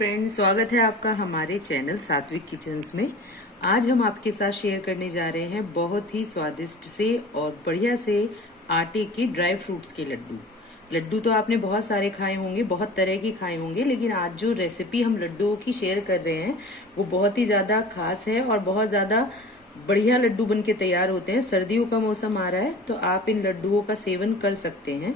Friends, स्वागत है आपका हमारे चैनल सात्विक किचन्स में। आज हम आपके साथ शेयर करने जा रहे हैं बहुत ही स्वादिष्ट से और बढ़िया से आटे के ड्राई फ्रूट्स के लड्डू तो आपने बहुत सारे खाए होंगे, बहुत तरह के खाए होंगे, लेकिन आज जो रेसिपी हम लड्डुओं की शेयर कर रहे हैं वो बहुत ही ज्यादा खास है और बहुत ज्यादा बढ़िया लड्डू बन के तैयार होते हैं। सर्दियों का मौसम आ रहा है तो आप इन लड्डुओं का सेवन कर सकते हैं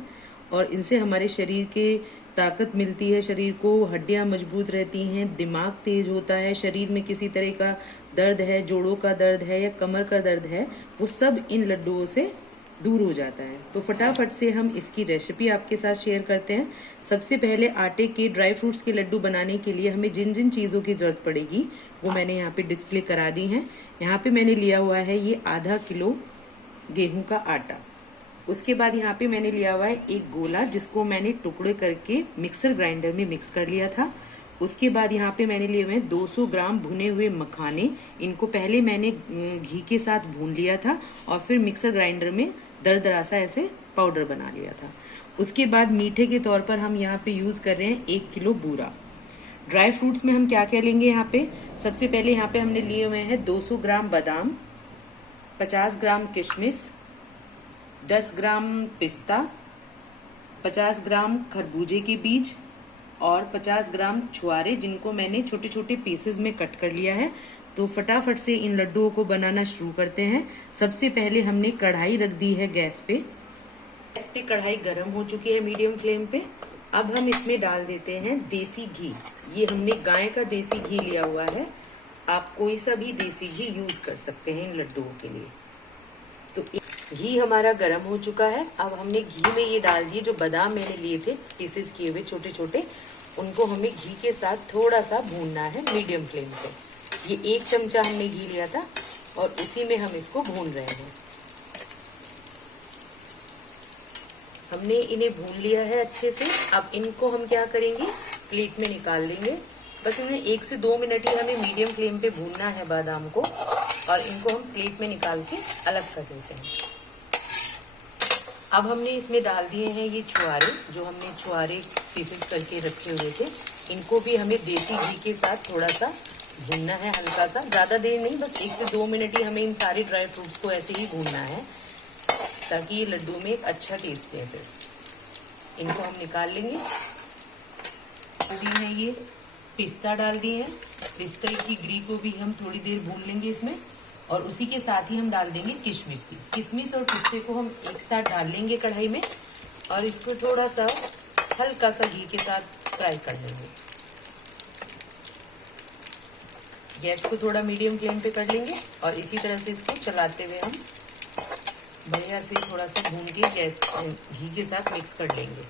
और इनसे हमारे शरीर के ताकत मिलती है, शरीर को हड्डियां मजबूत रहती हैं, दिमाग तेज होता है, शरीर में किसी तरह का दर्द है, जोड़ों का दर्द है या कमर का दर्द है, वो सब इन लड्डुओं से दूर हो जाता है। तो फटाफट से हम इसकी रेसिपी आपके साथ शेयर करते हैं। सबसे पहले आटे के ड्राई फ्रूट्स के लड्डू बनाने के लिए हमें जिन जिन चीजों की जरूरत पड़ेगी वो मैंने यहाँ पे डिस्प्ले करा दी है। यहाँ पे मैंने लिया हुआ है ये आधा किलो गेहूं का आटा। उसके बाद यहाँ पे मैंने लिया हुआ है एक गोला जिसको मैंने टुकड़े करके मिक्सर ग्राइंडर में मिक्स कर लिया था। उसके बाद यहाँ पे मैंने लिए हुए 200 ग्राम भुने हुए मखाने। इनको पहले मैंने घी के साथ भून लिया था और फिर मिक्सर ग्राइंडर में दरदरा सा ऐसे पाउडर बना लिया था। उसके बाद मीठे के तौर पर हम यहाँ पे यूज कर रहे हैं 1 किलो बूरा। ड्राई फ्रूट्स में हम क्या क्या लेंगे यहाँ पे, सबसे पहले यहाँ पे हमने लिए हुए हैं 200 ग्राम बादाम, 50 ग्राम किशमिश, 10 ग्राम पिस्ता, 50 ग्राम खरबूजे के बीज और 50 ग्राम छुआरे, जिनको मैंने छोटे छोटे पीसेस में कट कर लिया है। तो फटाफट से इन लड्डुओं को बनाना शुरू करते हैं। सबसे पहले हमने कढ़ाई रख दी है गैस पे। कढ़ाई गर्म हो चुकी है मीडियम फ्लेम पे। अब हम इसमें डाल देते हैं देसी घी। ये हमने गाय का देसी घी लिया हुआ है, आप कोई सा भी देसी घी यूज कर सकते हैं इन लड्डुओं के लिए। तो घी हमारा गर्म हो चुका है। अब हमने घी में ये डाल दिए जो बादाम मैंने लिए थे पीसेस किए हुए छोटे छोटे, उनको हमें घी के साथ थोड़ा सा भूनना है मीडियम फ्लेम पे। ये 1 चमचा हमने घी लिया था और उसी में हम इसको भून रहे हैं। हमने इन्हें भून लिया है अच्छे से। अब इनको हम क्या करेंगे, प्लेट में निकाल लेंगे। बस इन्हें 1 से 2 मिनट ही हमें मीडियम फ्लेम पे भूनना है बादाम को, और इनको हम प्लेट में निकाल के अलग कर देते हैं। अब हमने इसमें डाल दिए हैं ये छुआरे, जो हमने छुआरे पीसेस करके रखे हुए थे। इनको भी हमें देसी घी के साथ थोड़ा सा भूनना है, हल्का सा, ज्यादा देर नहीं, बस 1 से 2 मिनट ही हमें इन सारे ड्राई फ्रूट्स को ऐसे ही भूनना है ताकि ये लड्डू में एक अच्छा टेस्ट है। फिर इनको हम निकाल लेंगे। है ये पिस्ता डाल दिए हैं, पिस्ता की गिरी को भी हम थोड़ी देर भून लेंगे इसमें, और उसी के साथ ही हम डाल देंगे किशमिश भी। किशमिश और पिस्ते को हम एक साथ डाल लेंगे कढ़ाई में और इसको थोड़ा सा हल्का सा घी के साथ फ्राई कर लेंगे। गैस को थोड़ा मीडियम फ्लेम पे कर लेंगे और इसी तरह से इसको चलाते हुए हम बढ़िया से थोड़ा सा भून के गैस घी के साथ मिक्स कर लेंगे।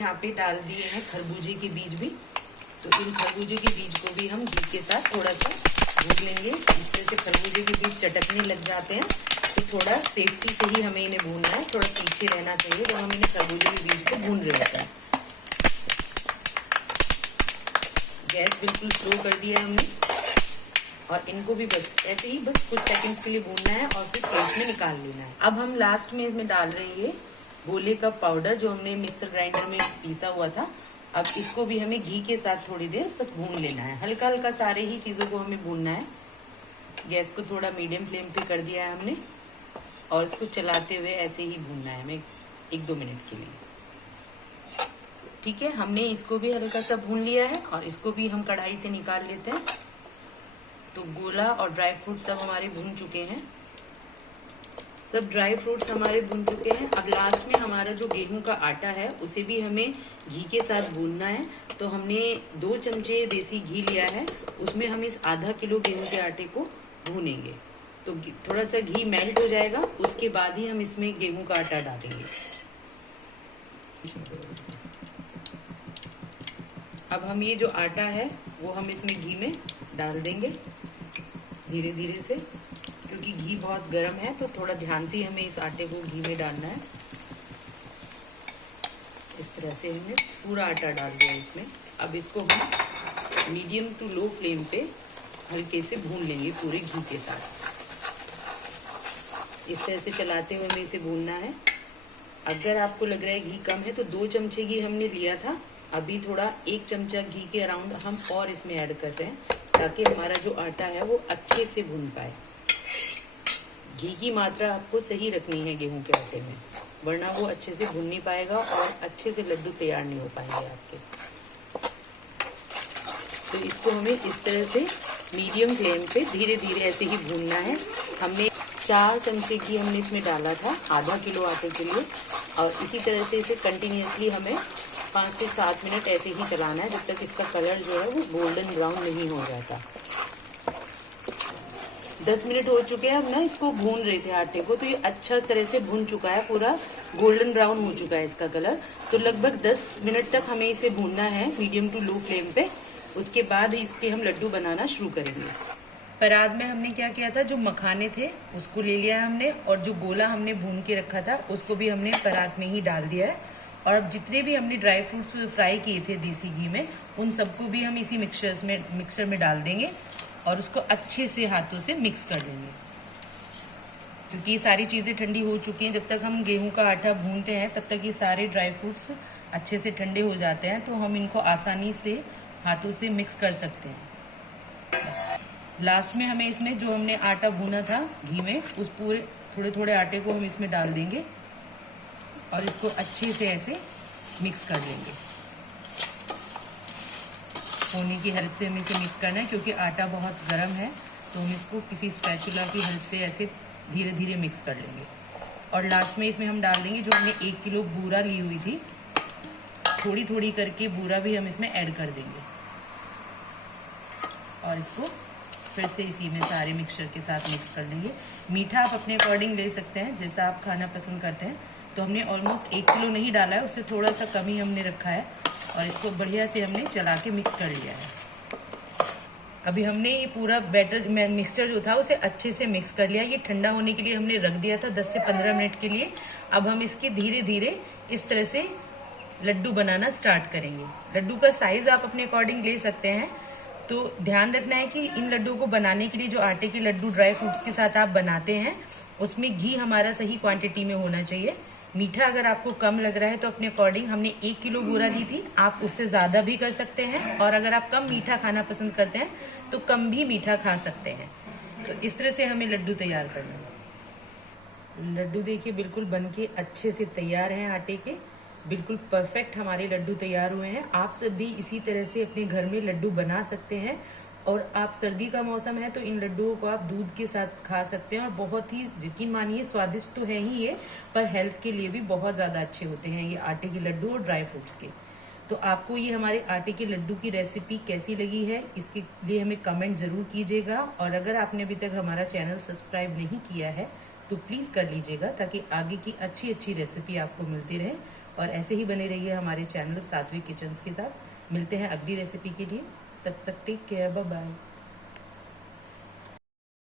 यहाँ पे डाल दिए हैं खरबूजे के बीज भी, तो इन खरबूजे के बीज को भी हम घी के साथ थोड़ा सा भून लेंगे। इस तरह से खरबूजे के बीज चटकने लग जाते हैं तो थोड़ा सेफ्टी से ही हमें इन्हें भूनना है, थोड़ा पीछे रहना चाहिए जब हम इन्हें खरबूजे के बीज को भून रहे होते हैं। गैस बिल्कुल स्लो कर दिया है हमने और इनको भी बस ऐसे ही बस कुछ सेकंड के लिए भूनना है और फिर प्लेट में निकाल लेना है। अब हम लास्ट में इसमें डाल रहे हैं गोले का पाउडर जो हमने मिक्सर ग्राइंडर में पीसा हुआ था। अब इसको भी हमें घी के साथ थोड़ी देर बस भून लेना है, हल्का हल्का सारे ही चीजों को हमें भूनना है। गैस को थोड़ा मीडियम फ्लेम पे कर दिया है हमने और इसको चलाते हुए ऐसे ही भूनना है हमें 1-2 मिनट के लिए। ठीक है, हमने इसको भी हल्का सा भून लिया है और इसको भी हम कढ़ाई से निकाल लेते हैं। तो गोला और ड्राई फ्रूट सब हमारे भून चुके हैं, सब ड्राई फ्रूट्स हमारे भून चुके हैं। अब लास्ट में हमारा जो गेहूं का आटा है उसे भी हमें घी के साथ भूनना है। तो हमने 2 चमचे देसी घी लिया है, उसमें हम इस आधा किलो गेहूं के आटे को भूनेंगे। तो थोड़ा सा घी मेल्ट हो जाएगा, उसके बाद ही हम इसमें गेहूं का आटा डालेंगे। अब हम ये जो आटा है वो हम इसमें घी में डाल देंगे धीरे धीरे से, क्योंकि घी बहुत गर्म है तो थोड़ा ध्यान से हमें इस आटे को घी में डालना है। इस तरह से हमने पूरा आटा डाल दिया इसमें। अब इसको हम मीडियम टू लो फ्लेम पे हल्के से भून लेंगे पूरे घी के साथ। इस तरह से चलाते हुए हमें इसे भूनना है। अगर आपको लग रहा है घी कम है तो 2 चमचे घी हमने लिया था अभी थोड़ा 1 चमचा घी के अराउंड हम और इसमें ऐड कर रहे हैं ताकि हमारा जो आटा है वो अच्छे से भून पाए। घी की मात्रा आपको सही रखनी है गेहूं के आटे में, वरना वो अच्छे से भून नहीं पाएगा और अच्छे से लड्डू तैयार नहीं हो पाएंगे आपके। तो इसको हमें इस तरह से मीडियम फ्लेम पे धीरे धीरे ऐसे ही भूनना है। हमने 4 चमचे घी हमने इसमें डाला था आधा किलो आटे के लिए, और इसी तरह से इसे कंटिन्यूसली हमें 5 से 7 मिनट ऐसे ही चलाना है जब तक इसका कलर जो है वो गोल्डन ब्राउन नहीं हो जाता। 10 मिनट हो चुके हैं, हम ना इसको भून रहे थे आटे को, तो ये अच्छा तरह से भून चुका है, पूरा गोल्डन ब्राउन हो चुका है इसका कलर। तो लगभग 10 मिनट तक हमें इसे भूनना है मीडियम टू लो फ्लेम पे। उसके बाद इसके हम लड्डू बनाना शुरू करेंगे। परात में हमने क्या किया था, जो मखाने थे उसको ले लिया हमने, और जो गोला हमने भून के रखा था उसको भी हमने परात में ही डाल दिया है। और अब जितने भी हमने ड्राई फ्रूट्स फ्राई किए थे देसी घी में, उन सबको भी हम इसी मिक्सर में डाल देंगे और उसको अच्छे से हाथों से मिक्स कर देंगे। क्योंकि ये सारी चीज़ें ठंडी हो चुकी हैं, जब तक हम गेहूं का आटा भूनते हैं तब तक ये सारे ड्राई फ्रूट्स अच्छे से ठंडे हो जाते हैं, तो हम इनको आसानी से हाथों से मिक्स कर सकते हैं। लास्ट में हमें इसमें जो हमने आटा भूना था घी में, उस पूरे थोड़े थोड़े आटे को हम इसमें डाल देंगे और इसको अच्छे से ऐसे मिक्स कर देंगे। कोनी की हेल्प से हमें इसे मिक्स करना है, क्योंकि आटा बहुत गर्म है, तो हम इसको किसी स्पैचुला की हेल्प से ऐसे धीरे धीरे मिक्स कर लेंगे। और लास्ट में इसमें हम डाल देंगे जो हमने 1 किलो बूरा ली हुई थी, थोड़ी थोड़ी करके बूरा भी हम इसमें ऐड कर देंगे और इसको फिर से इसी में सारे मिक्सचर के साथ मिक्स कर लेंगे। मीठा आप अपने अकॉर्डिंग ले सकते हैं, जैसा आप खाना पसंद करते हैं। तो हमने ऑलमोस्ट 1 किलो नहीं डाला है, उससे थोड़ा सा कम ही हमने रखा है, और इसको बढ़िया से हमने चला के मिक्स कर लिया है। अभी हमने ये पूरा बैटर मिक्सचर जो था उसे अच्छे से मिक्स कर लिया। ये ठंडा होने के लिए हमने रख दिया था 10 से 15 मिनट के लिए। अब हम इसके धीरे धीरे इस तरह से लड्डू बनाना स्टार्ट करेंगे। लड्डू का साइज आप अपने अकॉर्डिंग ले सकते हैं। तो ध्यान रखना है कि इन लड्डुओं को बनाने के लिए जो आटे के लड्डू ड्राई फ्रूट्स के साथ आप बनाते हैं, उसमें घी हमारा सही क्वांटिटी में होना चाहिए। मीठा अगर आपको कम लग रहा है तो अपने अकॉर्डिंग, हमने 1 किलो बूरा ली थी, आप उससे ज्यादा भी कर सकते हैं। और अगर आप कम मीठा खाना पसंद करते हैं तो कम भी मीठा खा सकते हैं। तो इस तरह से हमें लड्डू तैयार करना है। लड्डू देखिए बिल्कुल बनके अच्छे से तैयार हैं आटे के, बिल्कुल परफेक्ट हमारे लड्डू तैयार हुए हैं। आप सब भी इसी तरह से अपने घर में लड्डू बना सकते हैं। और आप सर्दी का मौसम है तो इन लड्डुओं को आप दूध के साथ खा सकते हैं, और बहुत ही यकीन मानिए स्वादिष्ट तो है ही ये, पर हेल्थ के लिए भी बहुत ज्यादा अच्छे होते हैं ये आटे के लड्डू और ड्राई फ्रूट्स के। तो आपको ये हमारे आटे के लड्डू की रेसिपी कैसी लगी है, इसके लिए हमें कमेंट जरूर कीजिएगा। और अगर आपने अभी तक हमारा चैनल सब्सक्राइब नहीं किया है तो प्लीज कर लीजिएगा, ताकि आगे की अच्छी अच्छी रेसिपी आपको मिलती रहे। और ऐसे ही बने रहिए हमारे चैनल सात्विक किचन्स के साथ। मिलते हैं अगली रेसिपी के लिए, तब तक टेक केयर, बाय बाय।